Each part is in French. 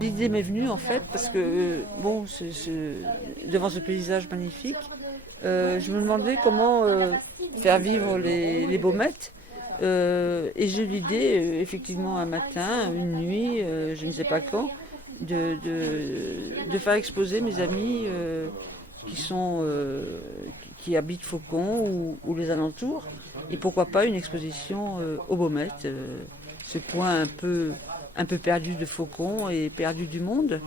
L'idée m'est venue en fait parce que, devant ce paysage magnifique, je me demandais comment faire vivre les baumettes. Et j'ai eu l'idée, effectivement, un matin, une nuit, je ne sais pas quand, de faire exposer mes amis qui sont qui habitent Faucon ou les alentours, et pourquoi pas une exposition aux baumettes, ce coin un peu perdu de Faucon et perdu du monde.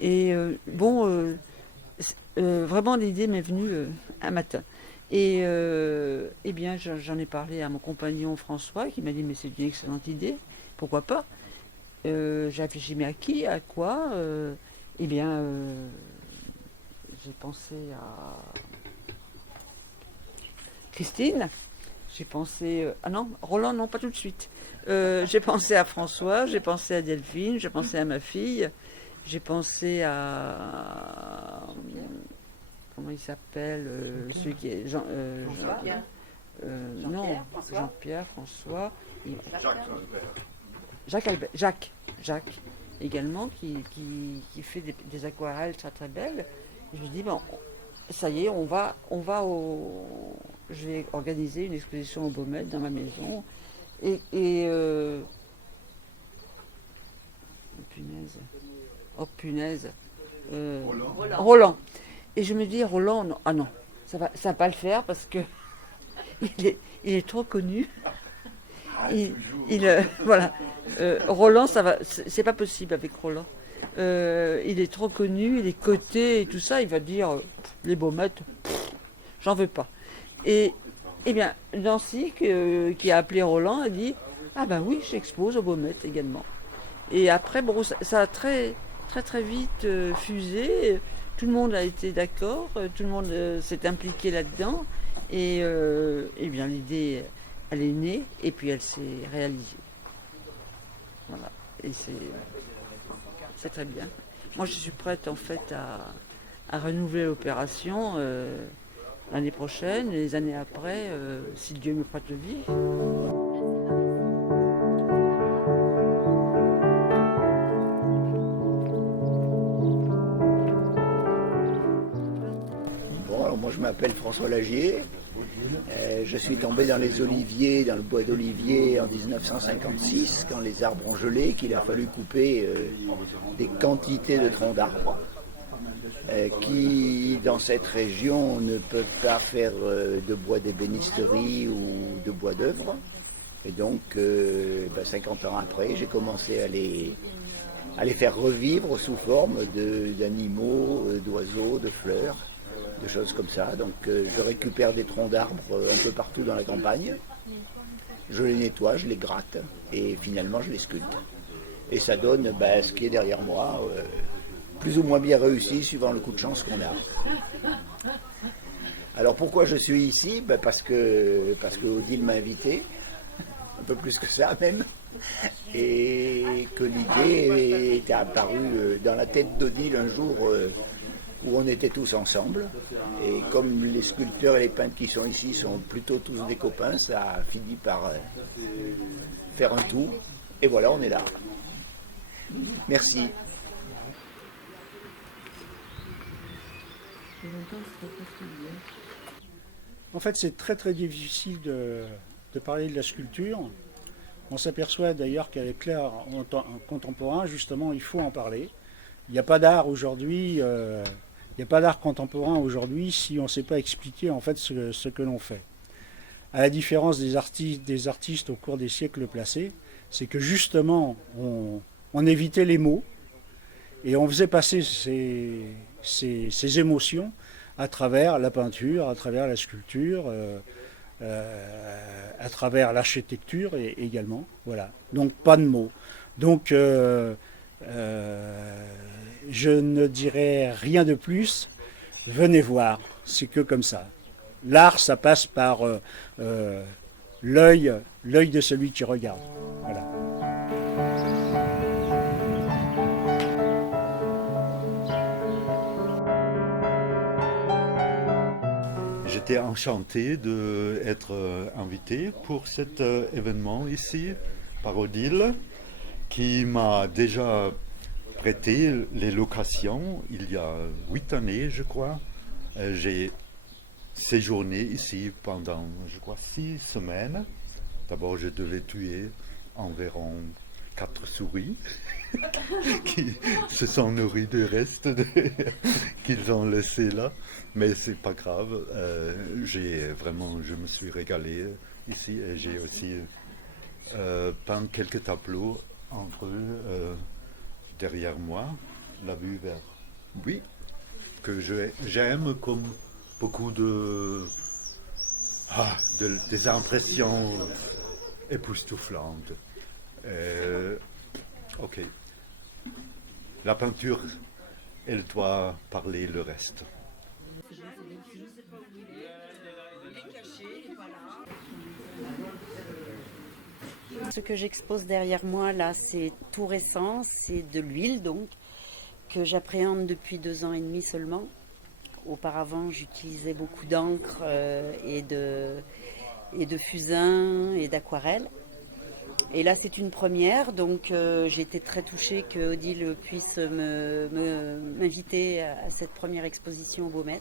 Et vraiment l'idée m'est venue un matin. Et eh bien j'en ai parlé à mon compagnon François qui m'a dit mais c'est une excellente idée, pourquoi pas. J'ai réfléchi mais à qui, à quoi. Eh bien j'ai pensé à Christine, j'ai pensé... ah non, Roland, non, pas tout de suite. J'ai pensé à François, j'ai pensé à Delphine, j'ai pensé à ma fille, j'ai pensé à... Comment il s'appelle celui qui est... non, Jean-Pierre, François... Jacques également, qui fait des aquarelles très très belles. Je me dis, bon, ça y est, je vais organiser une exposition au Baumettes dans ma maison. Et punaise. Oh punaise. Roland. Et je me dis, Roland, non, ah non, ça va pas le faire parce que il est trop connu. Voilà. Roland, ça va, c'est pas possible avec Roland. Il est trop connu, il est coté et tout ça. Il va dire les baumettes, j'en veux pas. Et eh bien, Nancy, qui a appelé Roland, a dit ah ben oui, j'expose aux baumettes également. Et après, bon, ça a très très très vite fusé. Tout le monde a été d'accord, tout le monde s'est impliqué là-dedans. Et eh bien, l'idée, elle est née et puis elle s'est réalisée. Voilà. Et c'est très bien. Moi, je suis prête en fait à renouveler l'opération l'année prochaine, les années après, si Dieu me prête vie. Bon, alors moi je m'appelle François Lagier. Je suis tombé dans les oliviers, dans le bois d'olivier en 1956, quand les arbres ont gelé, qu'il a fallu couper des quantités de troncs d'arbres qui, dans cette région, ne peuvent pas faire de bois d'ébénisterie ou de bois d'œuvre. Et donc, 50 ans après, j'ai commencé à les faire revivre sous forme d'animaux, d'oiseaux, de fleurs, de choses comme ça. Donc je récupère des troncs d'arbres un peu partout dans la campagne, je les nettoie, je les gratte et finalement je les sculpte. Et ça donne ce qui est derrière moi, plus ou moins bien réussi suivant le coup de chance qu'on a. Alors pourquoi je suis ici? Parce que Odile m'a invité, un peu plus que ça même, et que l'idée était apparue dans la tête d'Odile un jour où on était tous ensemble. Et comme les sculpteurs et les peintres qui sont ici sont plutôt tous des copains, ça a fini par faire un tout. Et voilà, on est là. Merci. En fait, c'est très très difficile de parler de la sculpture. On s'aperçoit d'ailleurs qu'avec l'art contemporain, justement, il faut en parler. Il n'y a pas d'art aujourd'hui, il n'y a pas d'art contemporain aujourd'hui si on ne sait pas expliquer en fait ce que l'on fait. À la différence des artistes au cours des siècles passés, c'est que justement on évitait les mots et on faisait passer ces émotions à travers la peinture, à travers la sculpture, à travers l'architecture également. Voilà. Donc pas de mots. Donc je ne dirai rien de plus. Venez voir, c'est que comme ça. L'art, ça passe par l'œil de celui qui regarde. Voilà. J'étais enchanté d'être invité pour cet événement ici par Odile, qui m'a déjà prêté les locations il y a 8 années, je crois. J'ai séjourné ici pendant, je crois, 6 semaines. D'abord, je devais tuer environ 4 souris qui se sont nourries du reste qu'ils ont laissé là. Mais c'est pas grave. Je me suis régalé ici et j'ai aussi peint quelques tableaux entre eux derrière moi, la vue vers oui, que j'aime comme beaucoup des impressions époustouflantes. Ok. La peinture, elle doit parler le reste. Ce que j'expose derrière moi là, c'est tout récent, c'est de l'huile donc, que j'appréhende depuis 2 ans et demi seulement. Auparavant, j'utilisais beaucoup d'encre et de fusain et d'aquarelle. Et là, c'est une première, donc j'ai été très touchée que Odile puisse m'inviter à cette première exposition au Baumettes.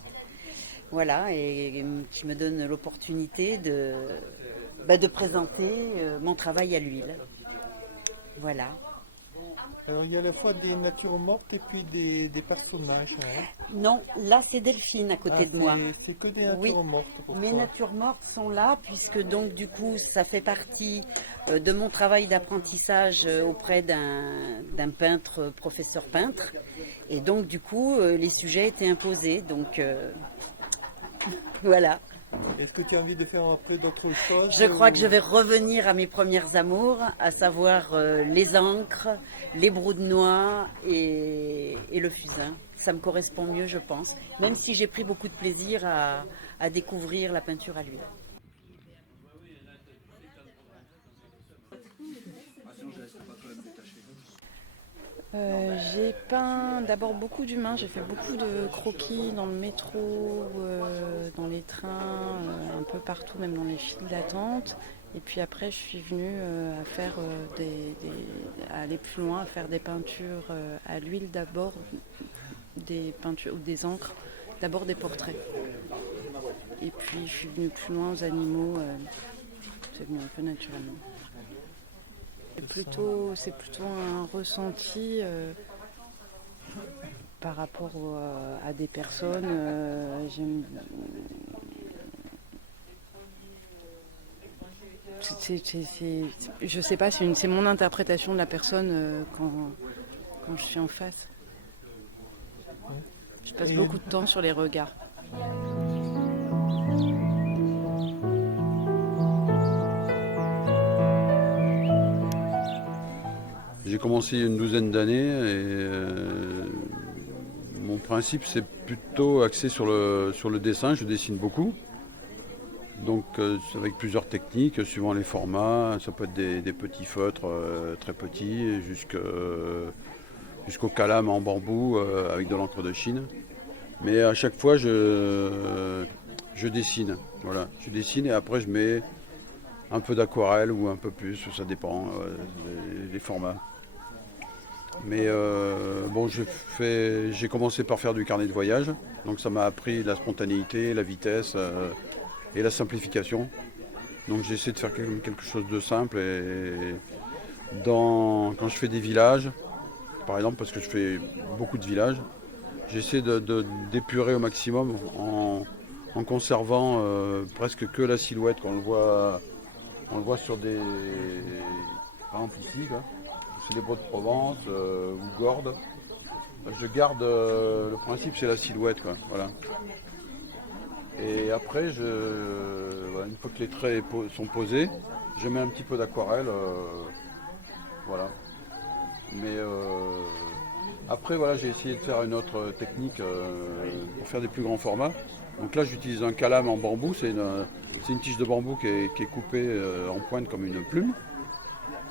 Voilà, et qui me donne l'opportunité de présenter mon travail à l'huile. Voilà. Alors il y a à la fois des natures mortes et puis des personnages. Hein. Non, là c'est Delphine à côté de moi. C'est que des natures Oui, mortes. mes natures mortes sont là puisque donc du coup ça fait partie de mon travail d'apprentissage auprès d'un peintre, professeur peintre. Et donc du coup les sujets étaient imposés. Donc voilà. Est-ce que tu as envie de faire après d'autres choses? Je crois que je vais revenir à mes premières amours, à savoir les encres, les brous de noix et le fusain. Ça me correspond mieux, je pense, même si j'ai pris beaucoup de plaisir à découvrir la peinture à l'huile. J'ai peint d'abord beaucoup d'humains, j'ai fait beaucoup de croquis dans le métro, dans les trains, un peu partout, même dans les files d'attente. Et puis après, je suis venue à faire à aller plus loin, à faire des peintures à l'huile d'abord, des peintures ou des encres, d'abord des portraits. Et puis je suis venue plus loin aux animaux, c'est venu un peu naturellement. C'est plutôt un ressenti par rapport à des personnes. Je sais pas, c'est mon interprétation de la personne quand je suis en face. Je passe beaucoup de temps sur les regards. J'ai commencé il y a une douzaine d'années et mon principe c'est plutôt axé sur le dessin. Je dessine beaucoup, donc avec plusieurs techniques suivant les formats. Ça peut être des petits feutres très petits jusqu'au calame en bambou avec de l'encre de Chine. Mais à chaque fois je dessine. Voilà, je dessine et après je mets un peu d'aquarelle ou un peu plus, ça dépend des formats. Mais bon, j'ai commencé par faire du carnet de voyage, donc ça m'a appris la spontanéité, la vitesse et la simplification. Donc j'essaie de faire quelque chose de simple et quand je fais des villages, par exemple, parce que je fais beaucoup de villages, j'essaie d'épurer au maximum en conservant presque que la silhouette. Quand on le voit sur des... Par exemple ici, là. C'est les Baux de Provence ou Gordes. Je garde le principe, c'est la silhouette, quoi. Voilà. Et après, une fois que les traits sont posés, je mets un petit peu d'aquarelle. Voilà. Mais après, voilà, j'ai essayé de faire une autre technique pour faire des plus grands formats. Donc là, j'utilise un calame en bambou. C'est une tige de bambou qui est coupée en pointe comme une plume.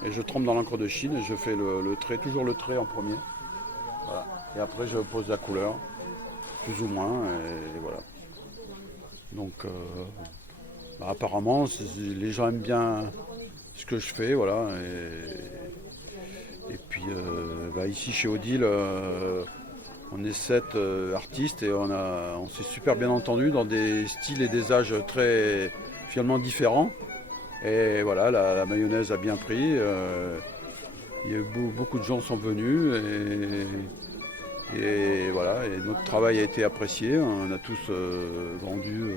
Et je trempe dans l'encre de Chine et je fais le trait, toujours le trait en premier. Voilà. Et après je pose la couleur, plus ou moins, et voilà. Donc apparemment les gens aiment bien ce que je fais, voilà. Et puis ici chez Odile, on est 7 artistes et on s'est super bien entendu dans des styles et des âges très finalement différents. Et voilà, la mayonnaise a bien pris. Il y a eu beaucoup de gens sont venus et voilà, et notre travail a été apprécié. On a tous vendu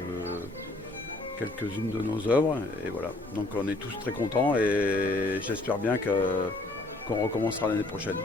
quelques-unes de nos œuvres et voilà. Donc on est tous très contents et j'espère bien qu'on recommencera l'année prochaine.